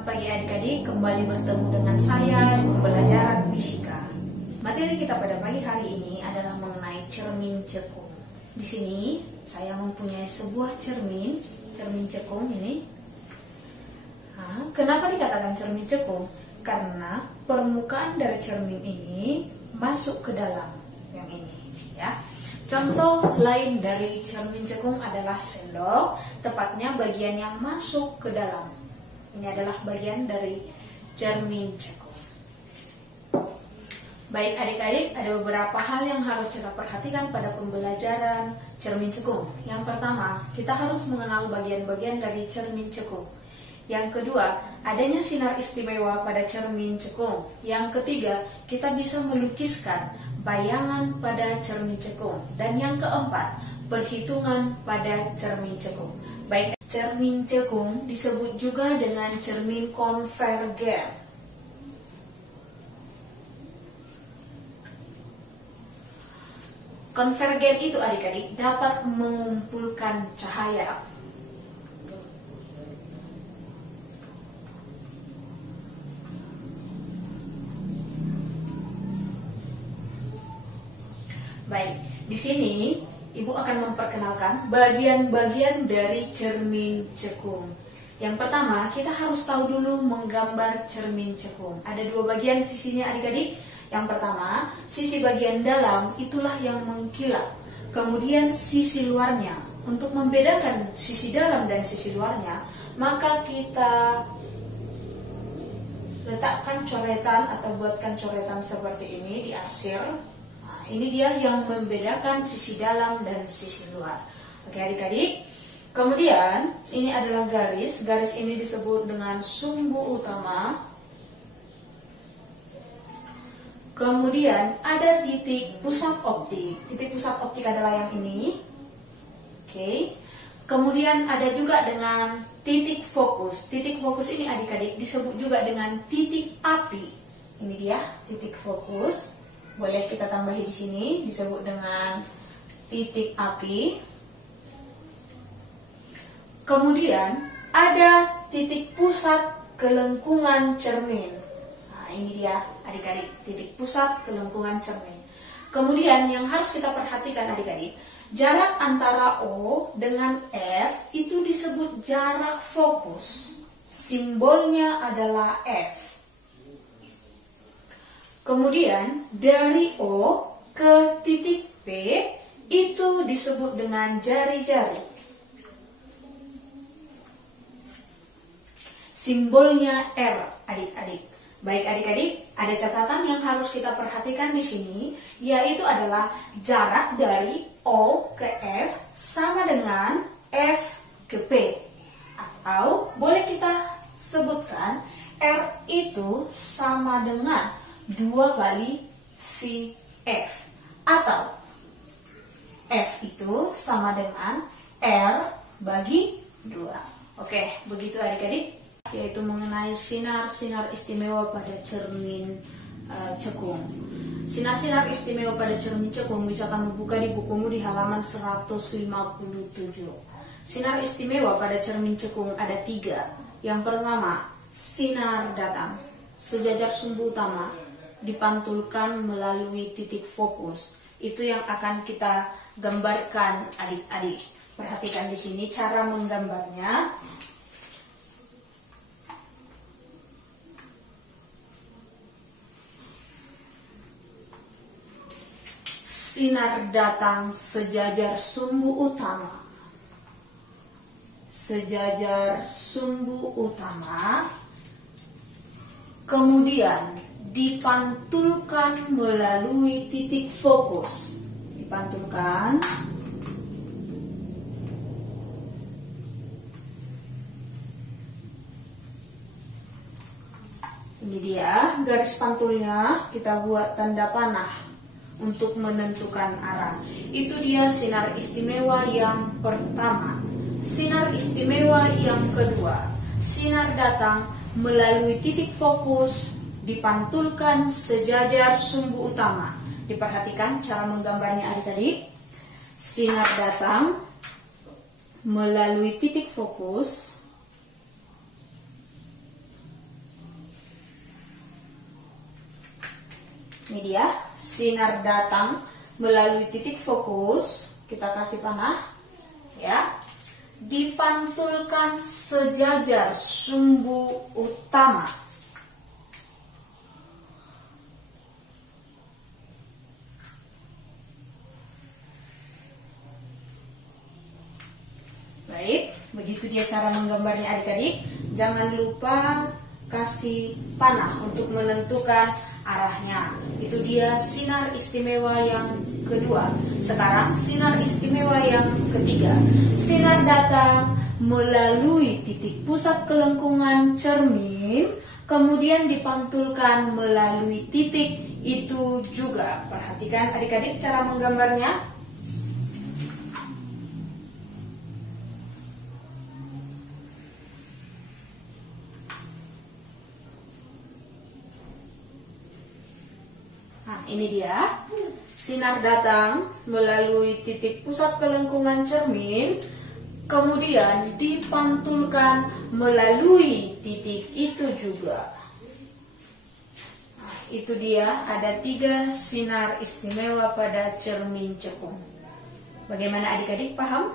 Selamat pagi adik-adik, kembali bertemu dengan saya di pembelajaran fisika. Materi kita pada pagi hari ini adalah mengenai cermin cekung. Di sini saya mempunyai sebuah cermin cekung ini. Kenapa dikatakan cermin cekung? Karena permukaan dari cermin ini masuk ke dalam yang ini, ya. Contoh lain dari cermin cekung adalah sendok, tepatnya bagian yang masuk ke dalam. Ini adalah bagian dari cermin cekung. Baik adik-adik, ada beberapa hal yang harus kita perhatikan pada pembelajaran cermin cekung. Yang pertama, kita harus mengenal bagian-bagian dari cermin cekung. Yang kedua, adanya sinar istimewa pada cermin cekung. Yang ketiga, kita bisa melukiskan bayangan pada cermin cekung. Dan yang keempat, perhitungan pada cermin cekung. Baik, cermin cekung disebut juga dengan cermin konvergen. Konvergen itu adik-adik dapat mengumpulkan cahaya. Baik, di sini Ibu akan memperkenalkan bagian-bagian dari cermin cekung. Yang pertama, kita harus tahu dulu menggambar cermin cekung. Ada dua bagian sisinya adik-adik. Yang pertama, sisi bagian dalam itulah yang mengkilap. Kemudian sisi luarnya. Untuk membedakan sisi dalam dan sisi luarnya, maka kita letakkan coretan atau buatkan coretan seperti ini di arsir. Ini dia yang membedakan sisi dalam dan sisi luar. Oke adik-adik. Kemudian ini adalah garis. Garis ini disebut dengan sumbu utama. Kemudian ada titik pusat optik. Titik pusat optik adalah yang ini. Oke. Kemudian ada juga dengan titik fokus. Titik fokus ini adik-adik disebut juga dengan titik api. Ini dia titik fokus. Boleh kita tambahi di sini, disebut dengan titik api. Kemudian ada titik pusat kelengkungan cermin. Nah, ini dia adik-adik, titik pusat kelengkungan cermin. Kemudian yang harus kita perhatikan adik-adik, jarak antara O dengan F itu disebut jarak fokus. Simbolnya adalah F. Kemudian dari O ke titik P itu disebut dengan jari-jari. Simbolnya R, adik-adik. Baik adik-adik, ada catatan yang harus kita perhatikan di sini, yaitu adalah jarak dari O ke F sama dengan F ke P. Atau boleh kita sebutkan R itu sama dengan 2 kali si F, atau F itu sama dengan R bagi 2. Oke, begitu adik-adik, yaitu mengenai sinar-sinar istimewa pada cermin cekung. Sinar-sinar istimewa pada cermin cekung bisa kamu buka di bukumu di halaman 157. Sinar istimewa pada cermin cekung ada 3. Yang pertama, sinar datang. Sejajar sumbu utama dipantulkan melalui titik fokus. Itu yang akan kita gambarkan adik-adik. Perhatikan di sini cara menggambarnya. Sinar datang sejajar sumbu utama. Sejajar sumbu utama. Kemudian dipantulkan melalui titik fokus. Dipantulkan. Ini dia garis pantulnya, kita buat tanda panah untuk menentukan arah. Itu dia sinar istimewa yang pertama. Sinar istimewa yang kedua, sinar datang melalui titik fokus, dipantulkan sejajar sumbu utama. Diperhatikan cara menggambarnya adik-adik. Sinar datang melalui titik fokus, Ini dia, sinar datang melalui titik fokus. Kita kasih panah, ya. Dipantulkan sejajar sumbu utama. Baik, begitu dia cara menggambarnya adik-adik. Jangan lupa kasih panah untuk menentukan arahnya. Itu dia sinar istimewa yang kedua. Sekarang sinar istimewa yang ketiga. Sinar datang melalui titik pusat kelengkungan cermin, kemudian dipantulkan melalui titik itu juga. Perhatikan adik-adik cara menggambarnya. Nah, ini dia, sinar datang melalui titik pusat kelengkungan cermin, kemudian dipantulkan melalui titik itu juga. Nah, itu dia, ada 3 sinar istimewa pada cermin cekung. Bagaimana adik-adik, paham?